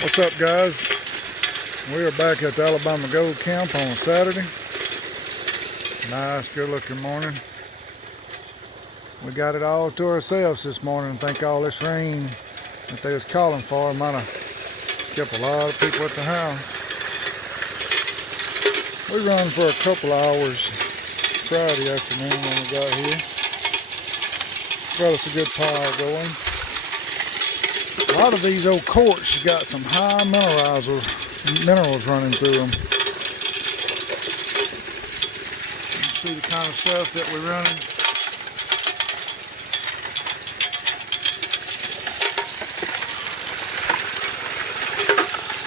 What's up, guys? We are back at the Alabama Gold Camp on a Saturday. Nice, good looking morning. We got it all to ourselves this morning. I think all this rain that they was calling for might have kept a lot of people at the house. We run for a couple hours Friday afternoon when we got here. Got us a good pile going. A lot of these old courts got some high minerals running through them. You can see the kind of stuff that we're running.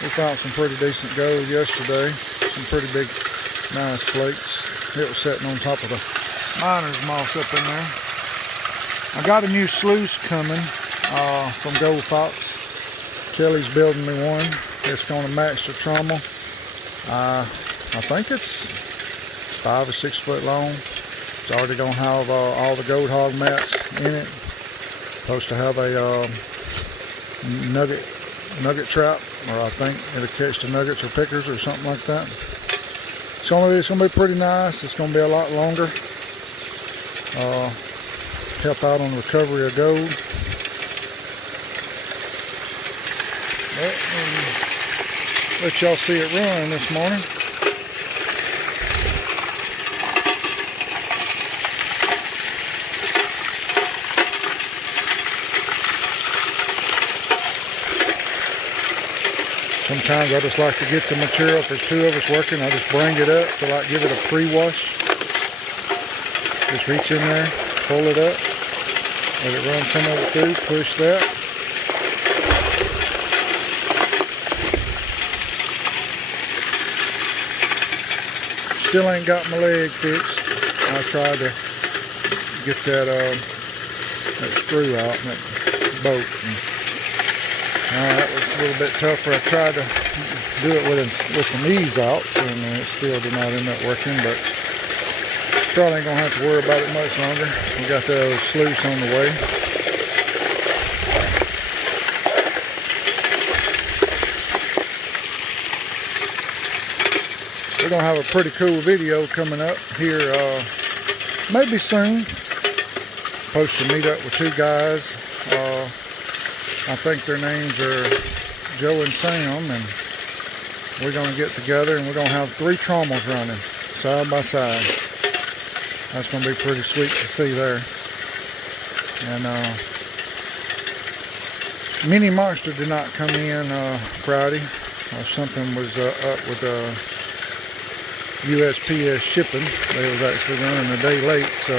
We found some pretty decent gold yesterday. Some pretty big, nice flakes. It was sitting on top of the miner's moss up in there. I got a new sluice coming from Gold Fox. Kelly's building me one. It's going to match the trommel. I think it's 5 or 6 foot long. It's already going to have all the gold hog mats in it. Supposed to have a nugget trap, or I think it'll catch the nuggets or pickers or something like that. It's going to be pretty nice. It's going to be a lot longer. Help out on the recovery of gold. Let y'all see it run this morning. Sometimes I just like to get the material. If there's 2 of us working, I just bring it up to like give it a pre-wash. Just reach in there, pull it up, let it run some of it through, push that. Still ain't got my leg fixed. I tried to get that screw out, that bolt. That was a little bit tougher. I tried to do it with some ease outs, and it still did not end up working, but probably ain't gonna have to worry about it much longer. We got the sluice on the way. We're gonna have a pretty cool video coming up here, maybe soon. Supposed to meet up with 2 guys. I think their names are Joe and Sam, and we're gonna get together and we're gonna have 3 trommels running side by side. That's gonna be pretty sweet to see there. And Mini Monster did not come in Friday. Something was up with USPS shipping. They was actually running a day late, so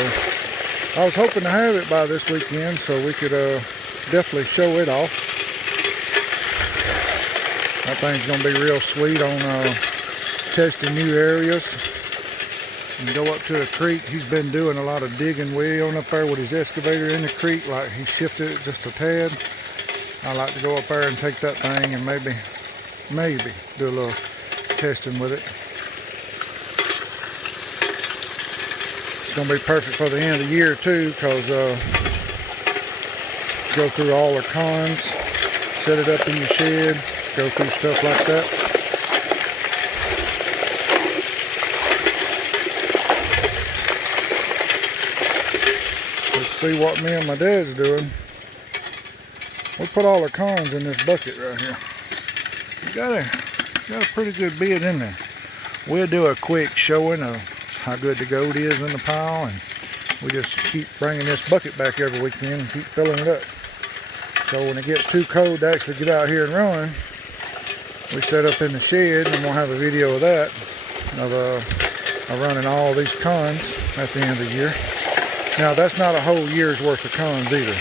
I was hoping to have it by this weekend so we could definitely show it off. That thing's gonna be real sweet on testing new areas. And go up to the creek. He's been doing a lot of digging way on up there with his excavator in the creek, like he shifted it just a tad. I like to go up there and take that thing and maybe do a little testing with it. It's gonna be perfect for the end of the year too, because go through all the cons, set it up in your shed, go through stuff like that. Let's see what me and my dad's doing. We put all the cons in this bucket right here. We got a pretty good bit in there. We'll do a quick showing of how good the gold is in the pile, and we just keep bringing this bucket back every weekend and keep filling it up. So when it gets too cold to actually get out here and run, we set up in the shed, and we'll have a video of that, of running all these cons at the end of the year. Now that's not a whole year's worth of cons either.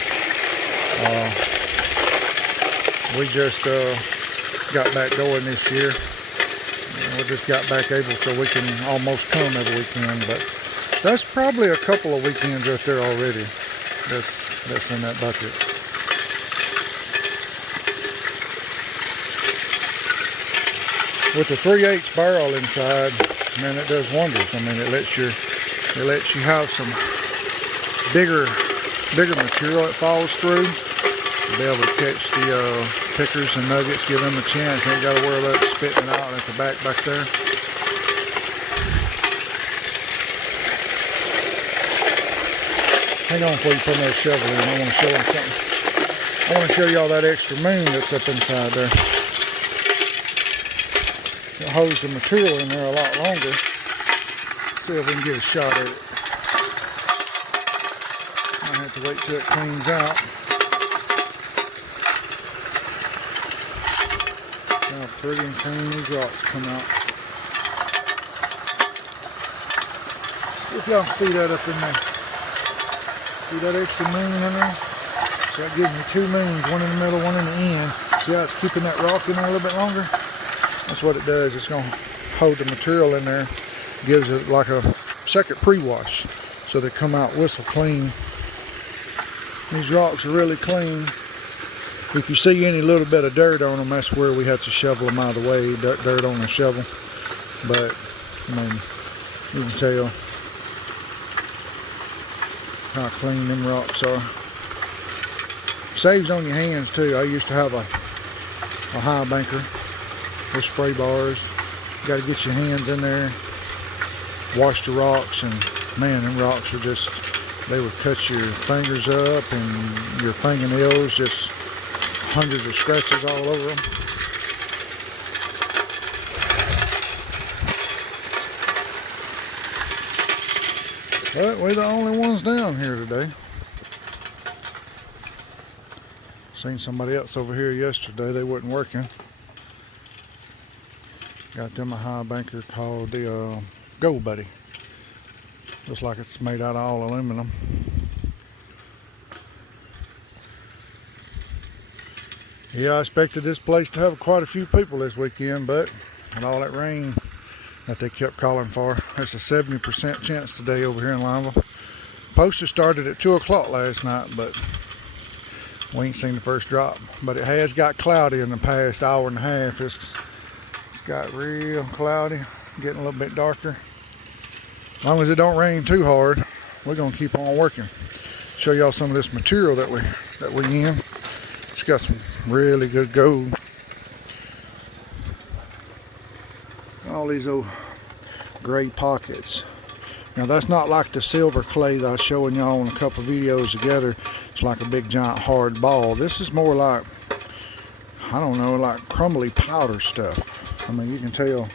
We just got back going this year. We just got back able so we can almost come every weekend, but that's probably a couple of weekends right there already that's in that bucket. With the 3/8 barrel inside, man, it does wonders. I mean, it lets you have some bigger material it falls through. to be able to catch the pickers and nuggets, give them a chance. Ain't got to worry about spitting it out at the back there. Hang on before you put another shovel in. I want to show them something. I want to show y'all that extra moon that's up inside there. It holds the material in there a lot longer. See if we can get a shot at it. I have to wait till it cleans out. How pretty and clean these rocks come out. If y'all can see that up in there. See that extra moon in there? So that gives me two moons, one in the middle, one in the end. See how it's keeping that rock in there a little bit longer? That's what it does. It's going to hold the material in there. Gives it like a second pre-wash. So they come out whistle clean. These rocks are really clean. If you see any little bit of dirt on them, that's where we have to shovel them out of the way. Dirt on the shovel. But, I mean, you can tell how clean them rocks are. Saves on your hands too. I used to have a high banker with spray bars. You got to get your hands in there, wash the rocks, and man, them rocks are just, they would cut your fingers up and your fingernails, just hundreds of scratches all over them. But we're the only ones down here today. Seen somebody else over here yesterday, they wasn't working. Got them a high banker called the Go Buddy. Looks like it's made out of all aluminum. Yeah, I expected this place to have quite a few people this weekend, but with all that rain that they kept calling for, there's a 70% chance today over here in Lineville. Poster started at 2 o'clock last night, but we ain't seen the first drop. But it has got cloudy in the past hour and a half. It's got real cloudy, getting a little bit darker. As long as it don't rain too hard, we're gonna keep on working. Show y'all some of this material that we in. It's got some really good gold. All these old gray pockets. Now that's not like the silver clay that I was showing y'all in a couple of videos together. It's like a big giant hard ball. This is more like, I don't know, like crumbly powder stuff. I mean, you can tell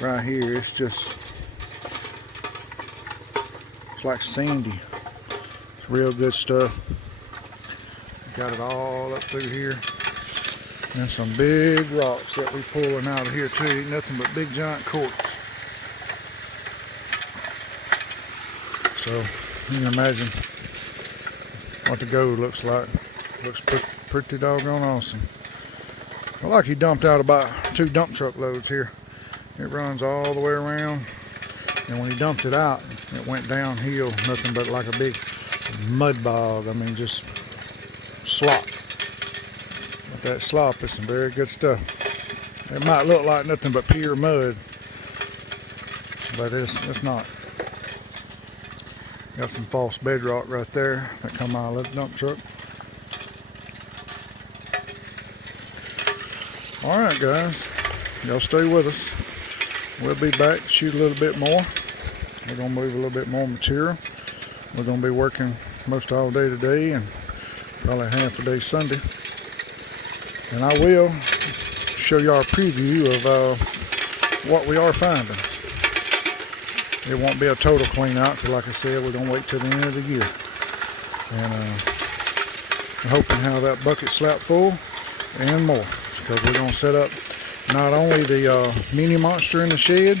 right here, it's like sandy. It's real good stuff. Got it all up through here. And some big rocks that we pulling out of here too. Nothing but big giant quartz. So you can imagine what the gold looks like. Looks pretty doggone awesome. Well, like he dumped out about 2 dump truck loads here. It runs all the way around. And when he dumped it out, it went downhill. Nothing but like a big mud bog. I mean, just slop. But that slop is some very good stuff. It might look like nothing but pure mud, but it's not. Got some false bedrock right there that come out of the dump truck. Alright guys, y'all stay with us. We'll be back to shoot a little bit more. We're going to move a little bit more material. We're going to be working most all day today and probably half a day Sunday. And I will show you our preview of what we are finding. It won't be a total clean out because, like I said, we're going to wait till the end of the year. And I'm hoping to have that bucket slap full and more, because we're going to set up not only the mini monster in the shed,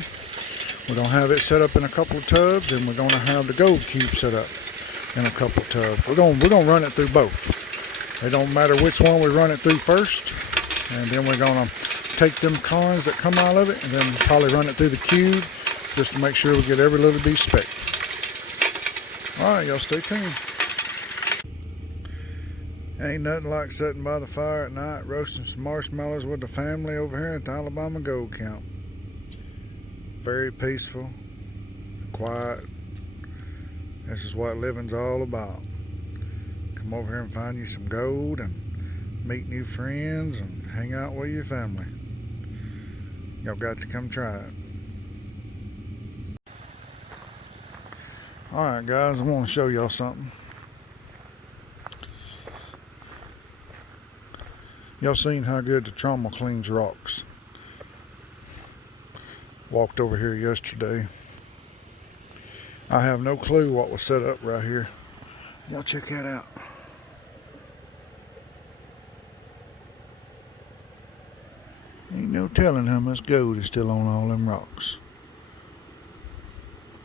we're going to have it set up in a couple of tubs, and we're going to have the gold cube set up in a couple of tubs. We're going to run it through both. It don't matter which one we run it through first, and then we're going to take them cons that come out of it and then probably run it through the cube, just to make sure we get every little bit spec. Alright, y'all stay tuned. Ain't nothing like sitting by the fire at night roasting some marshmallows with the family over here at the Alabama Gold Camp. Very peaceful, quiet. This is what living's all about. Come over here and find you some gold and meet new friends, and hang out with your family. Y'all got to come try it. Alright guys, I want to show y'all something. Y'all seen how good the trommel cleans rocks. Walked over here yesterday. I have no clue what was set up right here. Y'all check that out. Ain't no telling how much gold is still on all them rocks.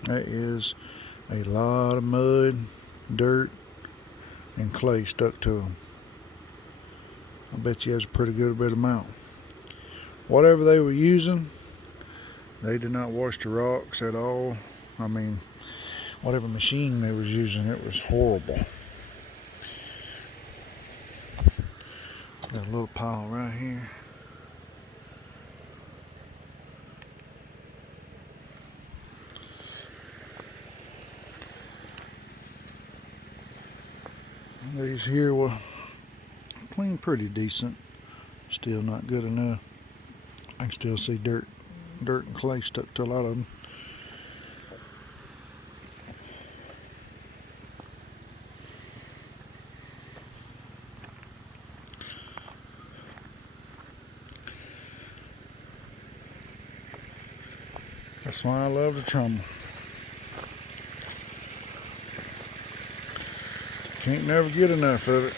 That is a lot of mud, dirt, and clay stuck to them. I bet you has a pretty good bit amount. Whatever they were using, they did not wash the rocks at all. I mean, whatever machine they was using, it was horrible. Got a little pile right here. These here will clean pretty decent. Still not good enough. I can still see dirt and clay stuck to a lot of them. That's why I love the trommel. Can't never get enough of it.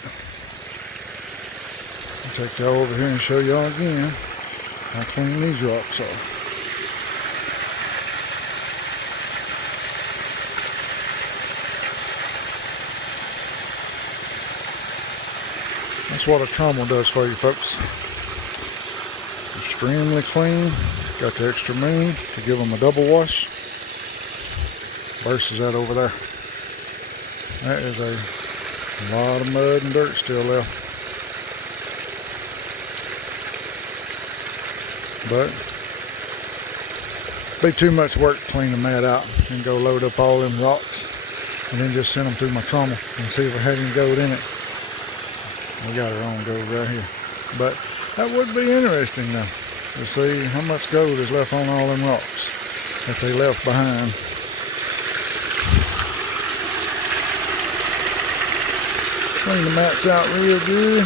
I'll take y'all over here and show y'all again how clean these rocks are. That's what a trommel does for you folks. Extremely clean. Got the extra moon to give them a double wash versus that over there. That is a lot of mud and dirt still left. But it'd be too much work to clean the mat out and go load up all them rocks and then just send them through my trommel and see if it had any gold in it. We got our own gold right here. But that would be interesting though, to see how much gold is left on all them rocks that they left behind. Clean the mats out real good.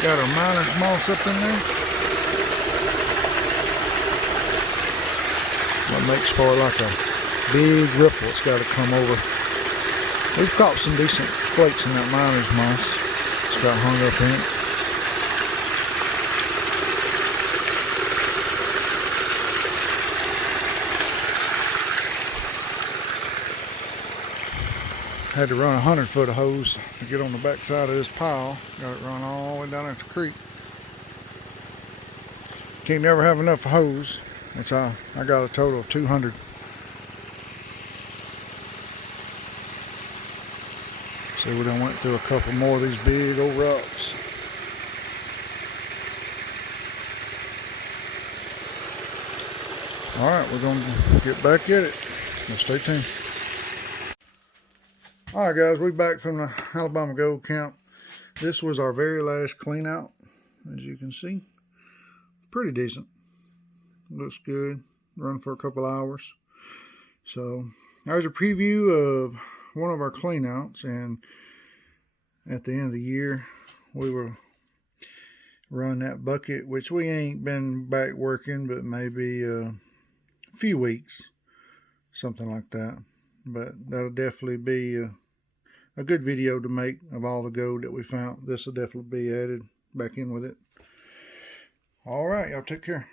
Got our miner's moss up in there. What makes for like a big ripple it's got to come over. We've caught some decent flakes in that miner's moss. It's got hung up in it. Had to run 100 foot of hose to get on the back side of this pile. Got it run all the way down at the creek. Can't never have enough hose, which I got a total of 200. So we done went through a couple more of these big old rocks. Alright, we're going to get back at it. So stay tuned. Alright guys, we're back from the Alabama Gold Camp. This was our very last clean out, as you can see. Pretty decent. Looks good. Run for a couple hours. So, there's a preview of one of our clean outs, and at the end of the year, we will run that bucket, which we ain't been back working, but maybe a few weeks. Something like that. But that'll definitely be a good video to make of all the gold that we found. This will definitely be added back in with it. Alright, y'all take care.